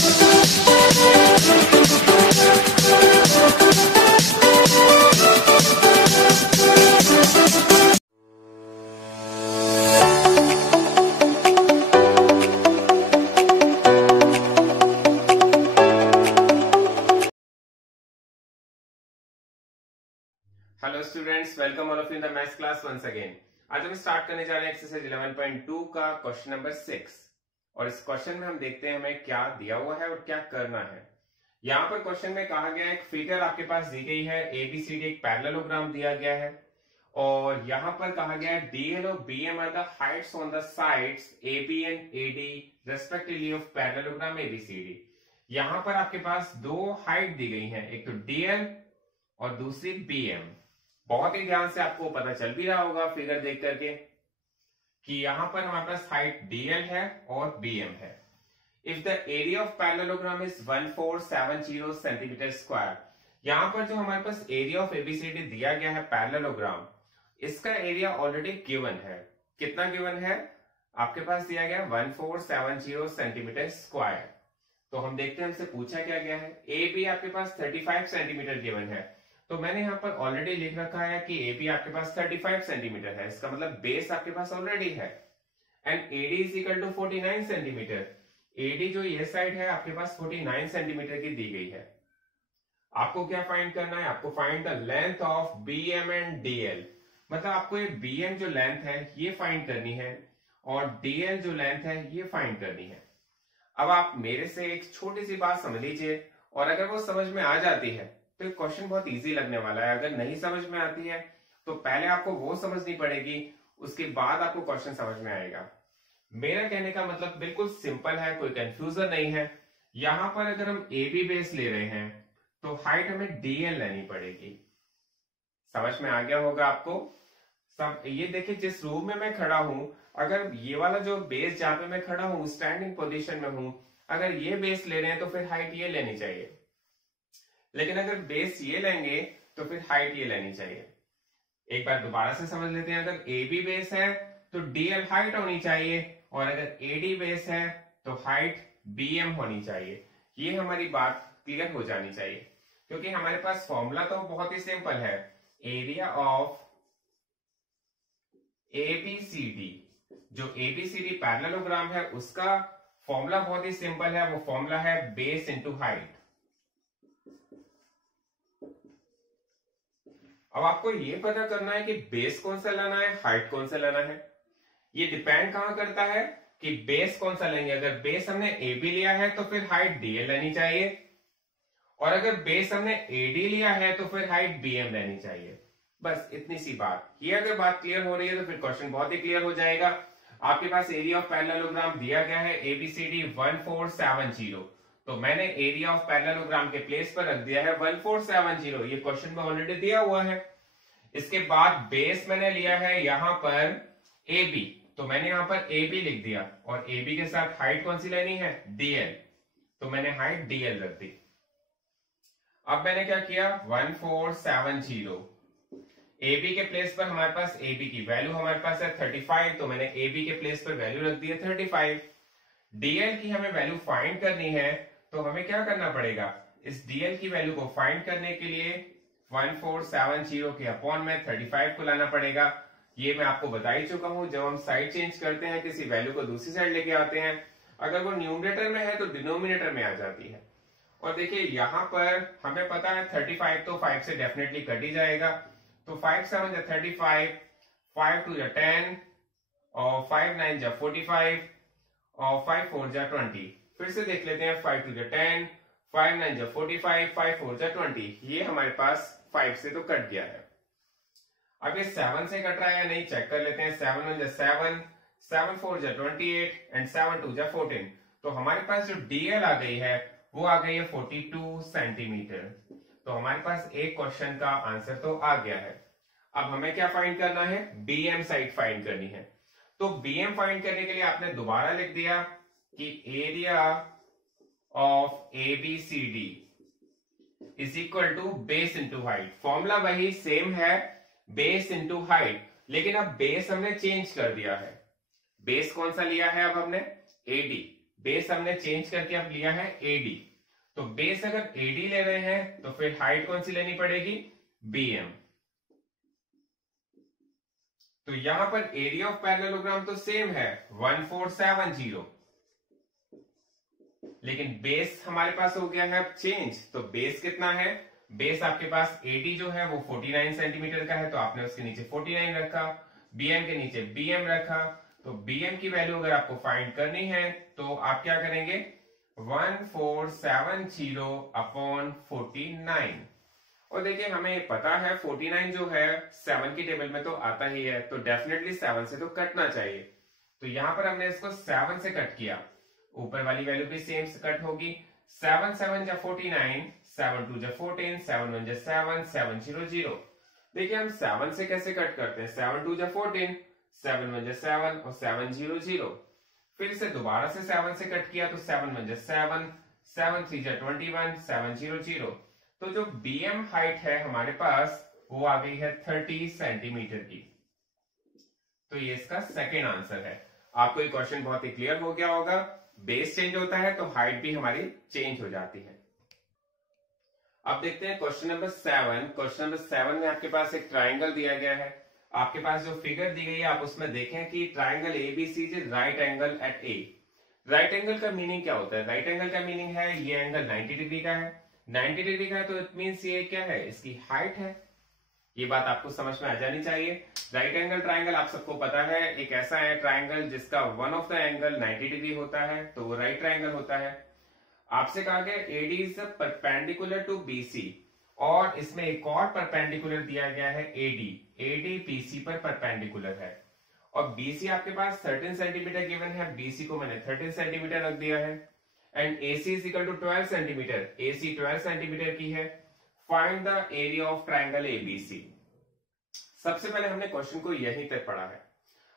Hello students, welcome all of you in the maths class once again. आज हम start करने जा रहे हैं एक्सरसाइज 11.2 का क्वेश्चन नंबर 6। और इस क्वेश्चन में हम देखते हैं हमें क्या दिया हुआ है और क्या करना है। यहाँ पर क्वेश्चन में कहा गया है एक फिगर आपके पास दी गई है, एबीसीडी एक पैरेललोग्राम दिया गया है और यहाँ पर कहा गया है डीएल और BM are the heights on the sides AB and AD respectively of parallelogram ABCD. यहाँ पर आपके पास दो हाइट दी गई है, एक तो डीएल और दूसरी बीएम। बहुत ही ध्यान से आपको पता चल भी रहा होगा फिगर देख करके कि यहां पर हमारे पास हाइट डीएल है और बीएम है। If the area of parallelogram is 1470 centimetre square, यहां पर जो हमारे पास एरिया ऑफ एबीसीडी दिया गया है पैरेललोग्राम, इसका एरिया ऑलरेडी गिवन है। कितना गिवन है? आपके पास दिया गया 1470 सेंटीमीटर स्क्वायर। तो हम देखते हैं हमसे पूछा क्या गया है। ए बी आपके पास 35 सेंटीमीटर गिवन है, तो मैंने यहाँ पर ऑलरेडी लिख रखा है कि ए बी आपके पास 35 सेंटीमीटर है, इसका मतलब बेस आपके पास ऑलरेडी है। And AD is equal to 49 centimetre. AD जो ये साइड है आपके पास 49 सेंटीमीटर की दी गई है। आपको क्या फाइंड करना है? आपको find the length of BM and DL. मतलब आपको ये बीएम जो लेंथ है ये फाइंड करनी है और डीएल जो लेंथ है ये फाइंड करनी है। अब आप मेरे से एक छोटी सी बात समझ लीजिए और अगर वो समझ में आ जाती है तो क्वेश्चन बहुत इजी लगने वाला है। अगर नहीं समझ में आती है तो पहले आपको वो समझनी पड़ेगी, उसके बाद आपको क्वेश्चन समझ में आएगा। मेरा कहने का मतलब बिल्कुल सिंपल है, कोई कंफ्यूजन नहीं है। यहां पर अगर हम ए बी बेस ले रहे हैं तो हाइट हमें डीएल लेनी पड़ेगी। समझ में आ गया होगा आपको सब। ये देखिए जिस रूम में मैं खड़ा हूं, अगर ये वाला जो बेस जहां पे मैं खड़ा हूं स्टैंडिंग पोजीशन में हूं, अगर ये बेस ले रहे हैं तो फिर हाइट ये लेनी चाहिए। लेकिन अगर बेस ये लेंगे तो फिर हाइट ये लेनी चाहिए। एक बार दोबारा से समझ लेते हैं। अगर ए बी बेस है तो डीएल हाइट होनी चाहिए और अगर एडी बेस है तो हाइट बीएम होनी चाहिए। ये हमारी बात क्लियर हो जानी चाहिए, क्योंकि हमारे पास फॉर्मूला तो बहुत ही सिंपल है। एरिया ऑफ एबीसीडी, जो एबीसीडी पैरेललोग्राम है उसका फॉर्मूला बहुत ही सिंपल है। वो फॉर्मूला है बेस इंटू हाइट। अब आपको ये पता करना है कि बेस कौन सा लाना है, हाइट कौन सा लाना है। ये डिपेंड कहां करता है कि बेस कौन सा लेंगे। अगर बेस हमने ए बी लिया है तो फिर हाइट डीएल लेनी चाहिए, और अगर बेस हमने एडी लिया है तो फिर हाइट बीएम लेनी चाहिए। बस इतनी सी बात। ये अगर बात क्लियर हो रही है तो फिर क्वेश्चन बहुत ही क्लियर हो जाएगा। आपके पास एरिया ऑफ पैरेललोग्राम दिया गया है एबीसीडी 1470, तो मैंने एरिया ऑफ पैरेललोग्राम के प्लेस पर रख दिया है 1470। ये क्वेश्चन में ऑलरेडी दिया हुआ है। इसके बाद बेस मैंने लिया है यहां पर ए बी, तो मैंने यहां पर ए बी लिख दिया और ए बी के साथ हाइट कौन सी लेनी है? डीएल, तो मैंने हाइट डीएल रख दी। अब मैंने क्या किया? 1470 ए बी के प्लेस पर हमारे पास ए बी की वैल्यू हमारे पास है 35, तो मैंने ए बी के प्लेस पर वैल्यू रख दी है 35। डीएल की हमें वैल्यू फाइंड करनी है, तो हमें क्या करना पड़ेगा? इस डीएल की वैल्यू को फाइंड करने के लिए 1470 के अपॉन में 35 को लाना पड़ेगा। ये मैं आपको बता ही चुका हूं, जब हम साइड चेंज करते हैं किसी वैल्यू को दूसरी साइड लेके आते हैं, अगर वो न्यूमरेटर में है तो डिनोमिनेटर में आ जाती है। और देखिए यहां पर हमें पता है 35 तो 5 से डेफिनेटली कट ही जाएगा, तो 5 7 जा 35, 5 2 जा 10 और 5 9 जा 45 और 5 4 जा 20। फिर से देख लेते हैं, 5 2 जा 10, 5 9 जा 45, 5 4 जा 20। ये हमारे पास 5 से तो कट गया है। अब ये 7 से कट रहा है या नहीं चेक कर लेते हैं। 7 1 जा 7, 7 4 जा 28 एंड 7 2 जा 14। तो हमारे पास जो डीएल आ गई है वो आ गई है 42 सेंटीमीटर। तो हमारे पास एक क्वेश्चन का आंसर तो आ गया है। अब हमें क्या फाइंड करना है? बीएम साइड फाइंड करनी है। तो बीएम फाइंड करने के लिए आपने दोबारा लिख दिया कि area of ABCD is equal to base into height. Formula वही सेम है, बेस इंटू हाइट, लेकिन अब बेस हमने चेंज कर दिया है। बेस कौन सा लिया है अब हमने? एडी। बेस हमने चेंज करके अब लिया है एडी। तो बेस अगर एडी ले रहे हैं तो फिर हाइट कौन सी लेनी पड़ेगी, बीएम। तो यहां पर एरिया ऑफ पैरेललोग्राम तो सेम है 1470, लेकिन बेस हमारे पास हो गया है अब चेंज। तो बेस कितना है, बेस आपके पास एडी जो है वो 49 सेंटीमीटर का है, तो आपने उसके नीचे 49 रखा, बीएम के नीचे बीएम रखा। तो बीएम की वैल्यू अगर आपको फाइंड करनी है तो आप क्या करेंगे, 1470 अपॉन 49। और देखिए हमें पता है 49 जो है 7 की टेबल में तो आता ही है, तो डेफिनेटली 7 से तो कटना चाहिए। तो यहां पर हमने इसको 7 से कट किया, ऊपर वाली वैल्यू भी सेम से कट होगी। 7 7 जा 49, 7 2 जा 14, 7 1 जा 7, 7 0 0। देखिए हम 7 से कैसे कट करते हैं, 7 2 जा 14, 7 1 जा 7 और 7 0 0। फिर से दोबारा से 7 से कट किया तो 7 1 जा 7, 7 3 जा 21, 7 0 0। तो जो बीएम हाइट है हमारे पास वो आ गई है 30 सेंटीमीटर की। तो ये इसका सेकेंड आंसर है। आपको ये क्वेश्चन बहुत ही क्लियर हो गया होगा। बेस चेंज होता है तो हाइट भी हमारी चेंज हो जाती है। अब देखते हैं क्वेश्चन नंबर 7। क्वेश्चन नंबर 7 में आपके पास एक ट्राइंगल दिया गया है। आपके पास जो फिगर दी गई है आप उसमें देखें कि triangle ABC is right angle at A. Right angle का मीनिंग क्या होता है, राइट एंगल का मीनिंग है ये एंगल 90 डिग्री का है, 90 डिग्री का है तो इट मींस ये क्या है, इसकी हाइट है। ये बात आपको समझ में आ जानी चाहिए। राइट एंगल ट्राइंगल आप सबको पता है एक ऐसा है ट्राइंगल जिसका one of the angle 90 degree होता है, तो वो राइट ट्राइंगल होता है। आपसे कहा गया AD is perpendicular to BC, और इसमें एक और परपेंडिकुलर दिया गया है एडी, एडी बीसी पर परपेंडिकुलर है। और बीसी आपके पास 13 सेंटीमीटर गिवन है, बीसी को मैंने 13 सेंटीमीटर रख दिया है। And AC is equal to 12 centimetre, AC 12 centimetre की है। Find the area of triangle ABC। सबसे पहले हमने क्वेश्चन को यहीं तक पढ़ा है।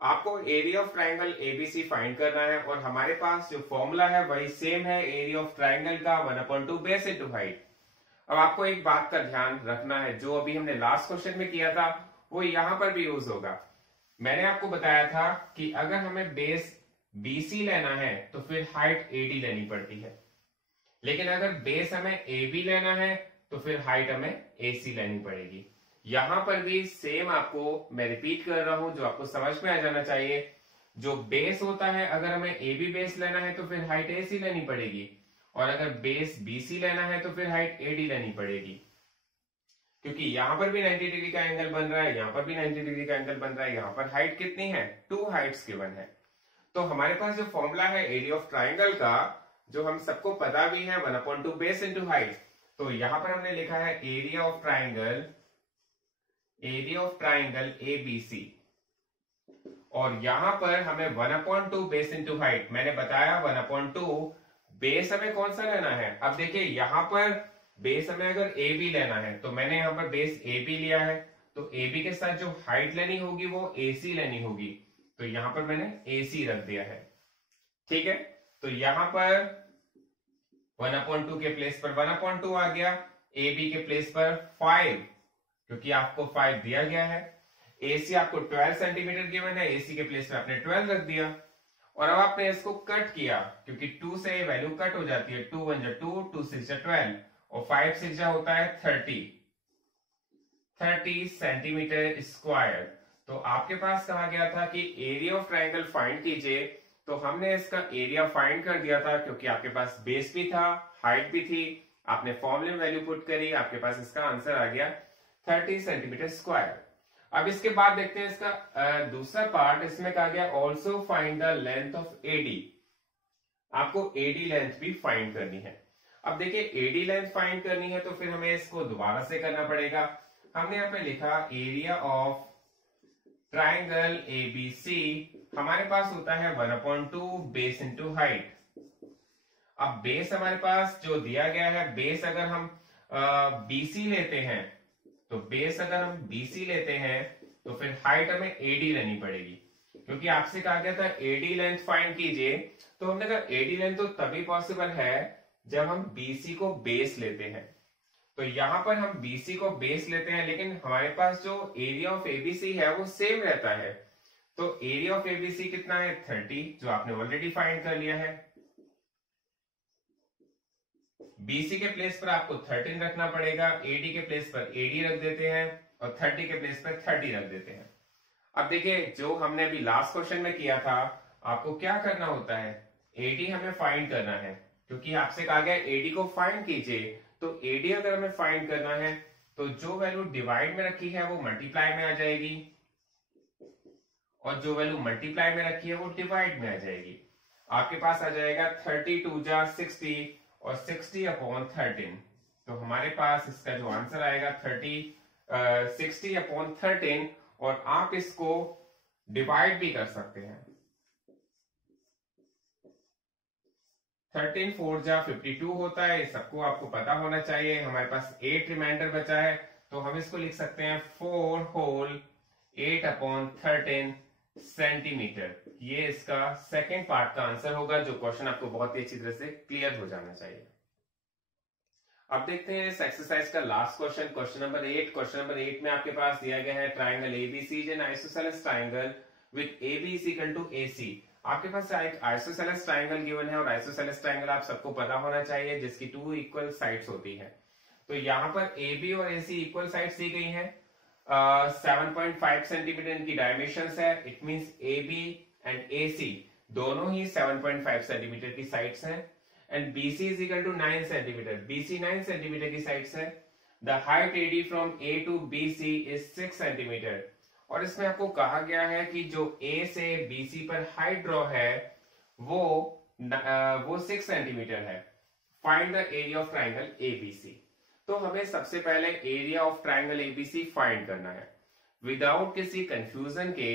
आपको area of triangle ABC find करना है, और हमारे पास जो फॉर्मूला है वही सेम है एरिया ऑफ ट्राइंगल का 1/2 बेस इनटू हाइट। अब आपको एक बात का ध्यान रखना है, जो अभी हमने लास्ट क्वेश्चन में किया था वो यहां पर भी यूज होगा। मैंने आपको बताया था कि अगर हमें बेस BC लेना है तो फिर हाइट AD लेनी पड़ती है, लेकिन अगर बेस हमें AB लेना है तो फिर हाइट हमें AC लेनी पड़ेगी। यहां पर भी सेम आपको मैं रिपीट कर रहा हूं, जो आपको समझ में आ जाना चाहिए। जो बेस होता है अगर हमें AB बेस लेना है तो फिर हाइट AC लेनी पड़ेगी, और अगर बेस BC लेना है तो फिर हाइट AD लेनी पड़ेगी। क्योंकि यहां पर भी 90 डिग्री का एंगल बन रहा है, यहां पर भी 90 डिग्री का एंगल बन रहा है, यहां पर हाइट कितनी है, 2 हाइट्स गिवन है। तो हमारे पास जो फॉर्मूला है एरिया ऑफ ट्राइंगल का, जो हम सबको पता भी है 1/2 बेस इनटू हाइट, तो यहां पर हमने लिखा है एरिया ऑफ ट्राइंगल ABC, और यहां पर हमें 1/2 बेस इनटू हाइट। मैंने बताया 1/2 बेस हमें कौन सा लेना है। अब देखिए यहां पर बेस हमें अगर AB लेना है तो मैंने यहां पर बेस AB लिया है, तो AB के साथ जो हाइट लेनी होगी वो AC लेनी होगी, तो यहां पर मैंने AC रख दिया है। ठीक है, तो यहां पर 1/2 के प्लेस पर 1/2 आ गया, AB के प्लेस पर 5, क्योंकि आपको 5 दिया गया है। AC आपको 12 सेंटीमीटर गिवन है, AC के प्लेस पे आपने 12 रख दिया, और अब आपने इसको कट किया, क्योंकि 2 से वैल्यू कट हो जाती है, 2 1 जा 2, 2 6 जा 12, और 5 6 जा होता है 30 सेंटीमीटर स्क्वायर। तो आपके पास कहा गया था कि एरिया ऑफ ट्राइंगल फाइंड कीजिए, तो हमने इसका एरिया फाइंड कर दिया था, क्योंकि आपके पास बेस भी था, हाइट भी थी, आपने फॉर्मूले में वैल्यू पुट करी, आपके पास इसका आंसर आ गया 30 सेंटीमीटर स्क्वायर। अब इसके बाद देखते हैं इसका दूसरा पार्ट। इसमें कहा गया also find the length of AD। आपको AD लेंथ भी फाइंड करनी है। अब देखिए AD लेंथ फाइंड करनी है तो फिर हमें इसको दोबारा से करना पड़ेगा। हमने यहाँ पे लिखा एरिया ऑफ ट्राइंगल ABC, हमारे पास होता है 1/2 बेस इनटू हाइट। अब बेस हमारे पास जो दिया गया है, बेस अगर हम BC लेते हैं, तो बेस अगर हम BC लेते हैं तो फिर हाइट हमें AD लेनी पड़ेगी, क्योंकि आपसे कहा गया था AD लेंथ फाइंड कीजिए। तो हमने कहा AD लेंथ तो तभी पॉसिबल है जब हम BC को बेस लेते हैं। तो यहां पर हम BC को बेस लेते हैं, लेकिन हमारे पास जो एरिया ऑफ ABC है वो सेम रहता है। तो एरिया ऑफ ABC कितना है, 30, जो आपने ऑलरेडी फाइंड कर लिया है। BC के प्लेस पर आपको 13 रखना पड़ेगा, AD के प्लेस पर AD रख देते हैं और 30 के प्लेस पर 30 रख देते हैं। अब देखिए जो हमने अभी लास्ट क्वेश्चन में किया था, आपको क्या करना होता है, AD हमें फाइंड करना है, क्योंकि आपसे कहा गया AD को फाइंड कीजिए। तो AD अगर हमें फाइंड करना है तो जो वैल्यू डिवाइड में रखी है वो मल्टीप्लाई में आ जाएगी, और जो वैल्यू मल्टीप्लाई में रखी है वो डिवाइड में आ जाएगी। आपके पास आ जाएगा 32 जा 60 और 60/13। तो हमारे पास इसका जो आंसर आएगा 60/13, और आप इसको डिवाइड भी कर सकते हैं। 13 4 जा 52 होता है, सबको आपको पता होना चाहिए। हमारे पास 8 रिमाइंडर बचा है, तो हम इसको लिख सकते हैं 4 होल 8/13 सेंटीमीटर। ये इसका सेकेंड पार्ट का आंसर होगा, जो क्वेश्चन आपको बहुत ही अच्छी तरह से क्लियर हो जाना चाहिए। अब देखते हैं इस एक्सरसाइज का last question, question number 8। Question number 8 में आपके पास दिया गया है triangle ABC is an isosceles triangle with AB is equal to AC। आपके पास एक आइसोसेलेस ट्राइंगल गिवन है, और आइसोसेलेस ट्राइंगल आप सबको पता होना चाहिए जिसकी 2 इक्वल साइड्स होती है। तो यहाँ पर AB और AC इक्वल साइड्स दी गई है। 7.5 सेंटीमीटर इनकी डायमेंशंस है। It means AB and AC दोनों ही 7.5 सेंटीमीटर की साइड्स हैं। And BC is equal to 9 centimetre, BC 9 centimetre की साइड्स है। The height AD from A to BC is 6 centimetre. और इसमें आपको कहा गया है कि जो A से BC पर हाइट ड्रॉ है वो 6 सेंटीमीटर है। Find the area of triangle ABC। तो हमें सबसे पहले area of triangle ABC find करना है। विदाउट किसी कंफ्यूजन के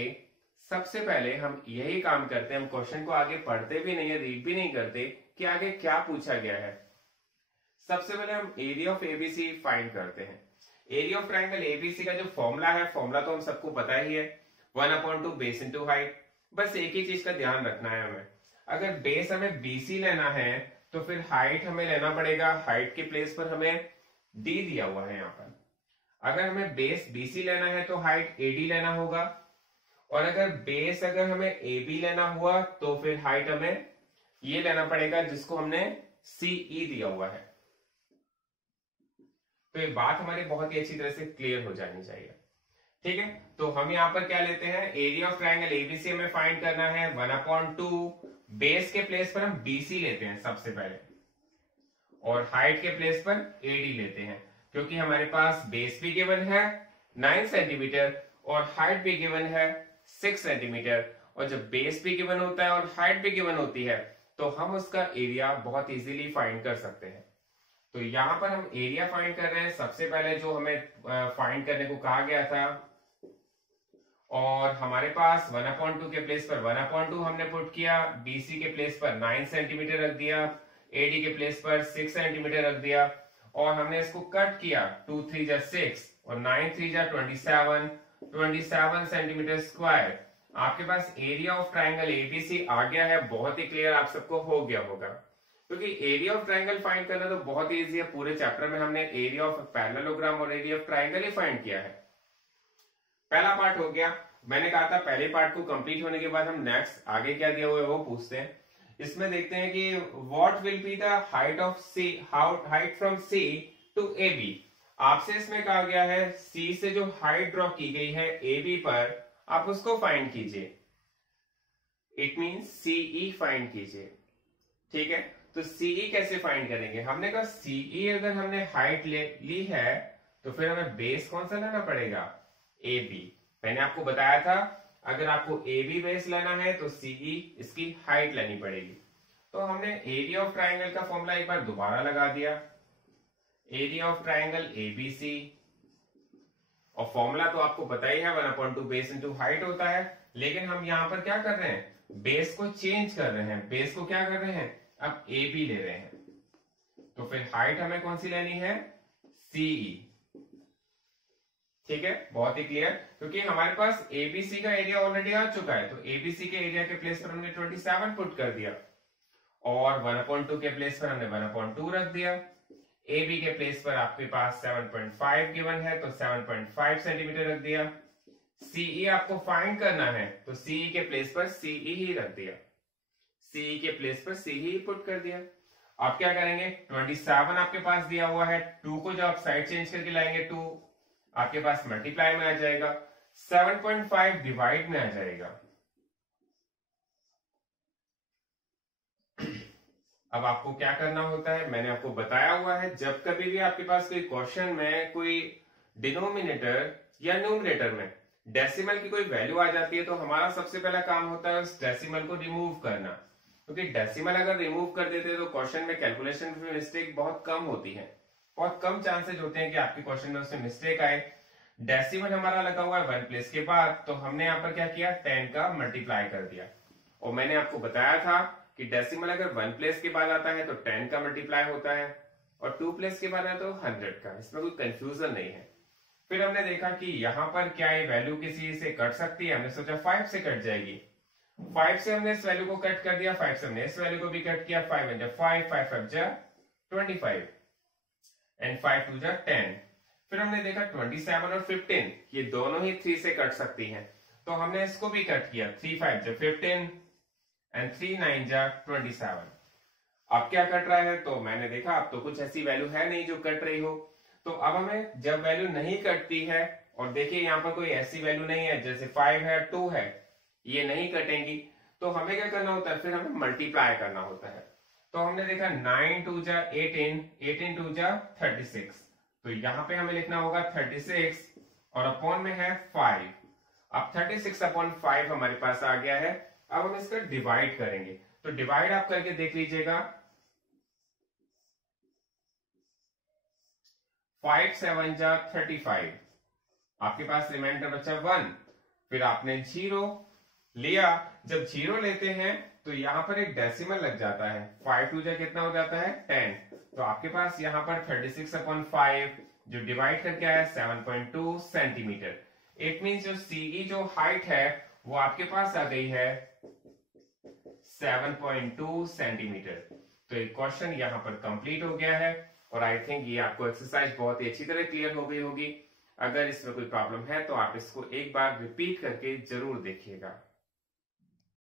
सबसे पहले हम यही काम करते हैं, हम क्वेश्चन को आगे पढ़ते भी नहीं है, रीड भी नहीं करते कि आगे क्या पूछा गया है। सबसे पहले हम एरिया ऑफ ABC फाइंड करते हैं। एरिया ऑफ ट्राइंगल ABC का जो फॉर्मूला है, फॉर्मूला तो हम सबको पता ही है, 1/2 बेस इंटू हाइट। बस एक ही चीज का ध्यान रखना है हमें, अगर बेस हमें BC लेना है तो फिर हाइट हमें लेना पड़ेगा, हाइट के प्लेस पर हमें D दिया हुआ है यहाँ पर। अगर हमें बेस BC लेना है तो हाइट AD लेना होगा, और अगर हमें AB लेना हुआ तो फिर हाइट हमें ये लेना पड़ेगा जिसको हमने CE दिया हुआ है। तो ये बात हमारी बहुत ही अच्छी तरह से क्लियर हो जानी चाहिए। ठीक है, तो हम यहाँ पर क्या लेते हैं, एरिया ऑफ ट्राइंगल ABC हमें फाइंड करना है 1/2। बेस के प्लेस पर हम BC लेते हैं सबसे पहले, और हाइट के प्लेस पर AD लेते हैं, क्योंकि हमारे पास बेस भी गिवन है 9 सेंटीमीटर और हाइट भी गिवन है 6 सेंटीमीटर। और जब बेस भी गिवन होता है और हाइट भी गिवन होती है तो हम उसका एरिया बहुत इजीली फाइंड कर सकते हैं। तो यहां पर हम एरिया फाइंड कर रहे हैं। सबसे पहले जो हमें फाइंड करने को कहा गया था, और हमारे पास 1/2 के प्लेस पर 1/2 हमने पुट किया, BC के प्लेस पर 9 सेंटीमीटर रख दिया, AD के प्लेस पर 6 सेंटीमीटर रख दिया, और हमने इसको कट किया, 2 3 जा 6 और 9 3 जा 27 सेंटीमीटर स्क्वायर। आपके पास एरिया ऑफ ट्राइंगल ABC आ गया है, बहुत ही क्लियर आप सबको हो गया होगा, क्योंकि एरिया ऑफ ट्राइंगल फाइंड करना तो बहुत ही इजी है। पूरे चैप्टर में हमने एरिया ऑफ पैरेललोग्राम और area of triangle he find किया है। पहला पार्ट हो गया। मैंने कहा था पहले पार्ट को कंप्लीट होने के बाद हम नेक्स्ट आगे क्या दिया हुआ है वो पूछते हैं। इसमें देखते हैं कि what will be the height of C, height from C to AB। आपसे इसमें कहा गया है C से जो हाइट ड्रॉ की गई है AB पर, आप उसको फाइंड कीजिए। इट मींस CE फाइंड कीजिए। ठीक है, तो CE कैसे फाइंड करेंगे, हमने कहा CE अगर हमने हाइट ली है तो फिर हमें बेस कौन सा लेना पड़ेगा, AB। मैंने आपको बताया था अगर आपको AB बेस लेना है तो CE इसकी हाइट लेनी पड़ेगी। तो हमने एरिया ऑफ ट्राइंगल का फॉर्मूला एक बार दोबारा लगा दिया, एरिया ऑफ ट्राइंगल ABC, और फॉर्मूला तो आपको पता ही है 1/2 बेस इंटू हाइट होता है। लेकिन हम यहाँ पर क्या कर रहे हैं, बेस को चेंज कर रहे हैं, बेस को क्या कर रहे हैं, अब AB ले रहे हैं। तो फिर हाइट हमें कौन सी लेनी है, CE। ठीक है, बहुत ही क्लियर, क्योंकि हमारे पास ABC का एरिया ऑलरेडी आ चुका है, तो ABC के एरिया के प्लेस पर हमने 27 पुट कर दिया, और 1/2 के प्लेस पर हमने 1/2 रख दिया। AB के प्लेस पर आपके पास 7.5 गिवन है, तो 7.5 सेंटीमीटर रख दिया। CE आपको फाइंड करना है, तो CE के प्लेस पर CE ही रख दिया, CE के प्लेस पर CE ही पुट कर दिया। आप क्या करेंगे, 27 आपके पास दिया हुआ है, 2 को जब आप साइड चेंज करके लाएंगे 2 आपके पास मल्टीप्लाई में आ जाएगा, 7.5 डिवाइड में आ जाएगा। अब आपको क्या करना होता है, मैंने आपको बताया हुआ है, जब कभी भी आपके पास कोई क्वेश्चन में कोई डिनोमिनेटर या न्यूमरेटर में डेसिमल की कोई वैल्यू आ जाती है तो हमारा सबसे पहला काम होता है उस डेसिमल को रिमूव करना, क्योंकि डेसिमल अगर रिमूव कर देते हैं तो क्वेश्चन में कैलकुलेशन में मिस्टेक बहुत कम होती है, बहुत कम चांसेस होते हैं कि आपके क्वेश्चन में उसमें मिस्टेक आए। डेसिमल हमारा लगा हुआ है 1 प्लेस के बाद, तो हमने यहाँ पर क्या किया, 10 का मल्टीप्लाई कर दिया। और मैंने आपको बताया था कि डेसिमल अगर 1 प्लेस के बाद आता है तो 10 का मल्टीप्लाई होता है, और 2 प्लेस के बाद है तो 100 का, इसमें कोई कंफ्यूजन नहीं है। फिर हमने देखा कि यहां पर क्या ये वैल्यू किसी से कट सकती है, हमने सोचा 5 से कट जाएगी, 5 से हमने इस वैल्यू को कट कर दिया, 5 से हमने इस वैल्यू को भी कट किया, 5 5 5 5 जा 25 एंड 5 2 जा 10। फिर हमने देखा 27 और 15 ये दोनों ही 3 से कट सकती हैं, तो हमने इसको भी कट किया, 3 5 जा 15 एंड 3 9 जा 27। अब क्या कट रहा है, तो मैंने देखा अब तो कुछ ऐसी वैल्यू है नहीं जो कट रही हो, तो अब हमें जब वैल्यू नहीं कटती है, और देखिए यहाँ पर कोई ऐसी वैल्यू नहीं है जैसे 5 है 2 है ये नहीं कटेंगी, तो हमें क्या करना होता है, फिर हमें मल्टीप्लाई करना होता है। तो हमने देखा 9 2 जा 18 18 2 जा 36, तो यहाँ पे हमें लिखना होगा 36 और अपॉन में है 5। अब 36 अपॉन 5 हमारे पास आ गया है, अब हम इसका डिवाइड करेंगे, तो डिवाइड आप करके देख लीजिएगा, 5 7 जा 35, आपके पास रिमाइंडर बचा 1, फिर आपने 0 लिया, जब 0 लेते हैं तो यहां पर एक डेसिमल लग जाता है, 5 2 जा कितना हो जाता है 10, तो आपके पास यहां पर 36 अपॉन 5 जो डिवाइड करके आया 7.2 सेंटीमीटर। इट मींस जो सीई जो हाइट है वो आपके पास आ गई है 7.2 सेंटीमीटर। तो एक क्वेश्चन यहां पर कंप्लीट हो गया है, और आई थिंक ये आपको एक्सरसाइज बहुत ही अच्छी तरह क्लियर हो गई होगी। अगर इसमें कोई प्रॉब्लम है तो आप इसको एक बार रिपीट करके जरूर देखिएगा।